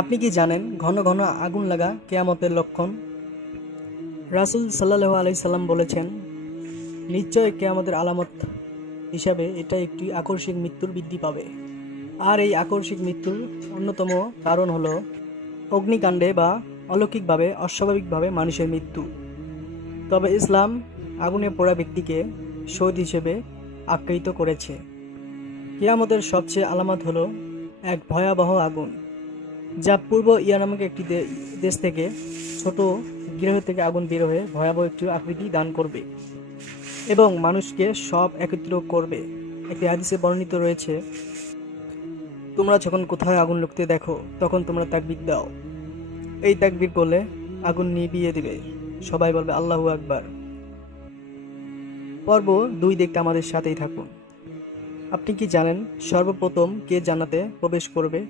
আপনি কি জানেন ঘন ঘন আগুন লাগা কিয়ামতের লক্ষণ? রাসূল সাল্লাল্লাহু আলাইহি সাল্লাম বলেছেন, নিশ্চয় কিয়ামতের আলামত হিসাবে এটা একটি আকস্মিক মৃত্যুর বৃদ্ধি পাবে। আর এই আকস্মিক মৃত্যুর অন্যতম কারণ হলো অগ্নিকাণ্ডে বা অলৌকিকভাবে অস্বাভাবিকভাবে মানুষের মৃত্যু। তবে ইসলাম আগুনে পোড়া ব্যক্তিকে শহীদ হিসেবে আখ্যায়িত করেছে। কিয়ামতের সবচেয়ে আলামত হলো এক ভয়াবহ আগুন, যা পূর্ব ইরান নামক একটি দেশ থেকে ছোট গৃহ থেকে আগুন বের হয়ে ভয়াবহ একটি আকৃতি দান করবে এবং মানুষকে সব একত্রিত করবে। একটি হাদিসে বর্ণিত রয়েছে, তোমরা যখন কোথায় আগুন লাগতে দেখো তখন তোমরা তাকবীর দাও। এই তাকবীর করলে আগুন নিভিয়ে দিবে, সবাই বলবে আল্লাহু আকবার। পর্ব 2 দেখতে আমাদের সাথেই থাকুন। আপনি কি জানেন সর্বপ্রথম কে জান্নাতে প্রবেশ করবে?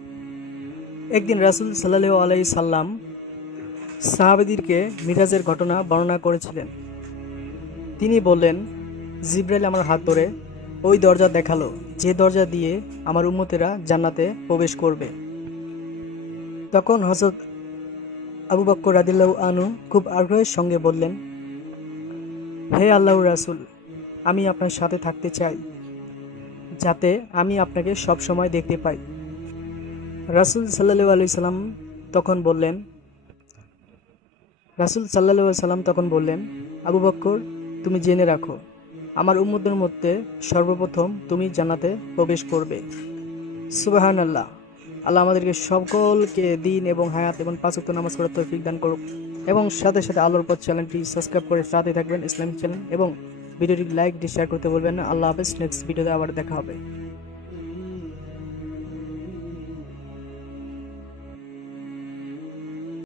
একদিন রাসূল সাল্লাল্লাহু আলাইহি সাল্লাম সাহাবাদেরকে মিরাজের ঘটনা বর্ণনা করেছিলেন। তিনি বললেন, জিবরাইল আমার হাত ধরে ওই দরজা দেখালো যে দরজা দিয়ে আমার উম্মতেরা জান্নাতে প্রবেশ করবে। তখন হযরত আবু বকর রাদিয়াল্লাহু আনহু খুব আগ্রহের সঙ্গে বললেন, হে আল্লাহর রাসূল, আমি আপনার সাথে থাকতে চাই, যাতে আমি আপনাকে সব সময় দেখতে পাই। রাসূল সাল্লাল্লাহু আলাইহি সাল্লাম তখন বললেন, আবু বকর, তুমি জেনে রাখো, আমার উম্মতের মধ্যে সর্বপ্রথম তুমি জান্নাতে প্রবেশ করবে। সুবহানাল্লাহ। আল্লাহ আমাদেরকে সকলকে দিন এবং হায়াত এবং 5 ওয়াক্ত নামাজ পড়ার তৌফিক দান করুক। এবং সাথে সাথে আলোর পথ চ্যানেলটি সাবস্ক্রাইব করে সাথে থাকবেন, ইসলামিক চ্যানেল, এবং ভিডিওটি লাইক দিয়ে শেয়ার করতে বলবেন না। আল্লাহ হাফেজ। নেক্সট ভিডিওতে আবার দেখা হবে।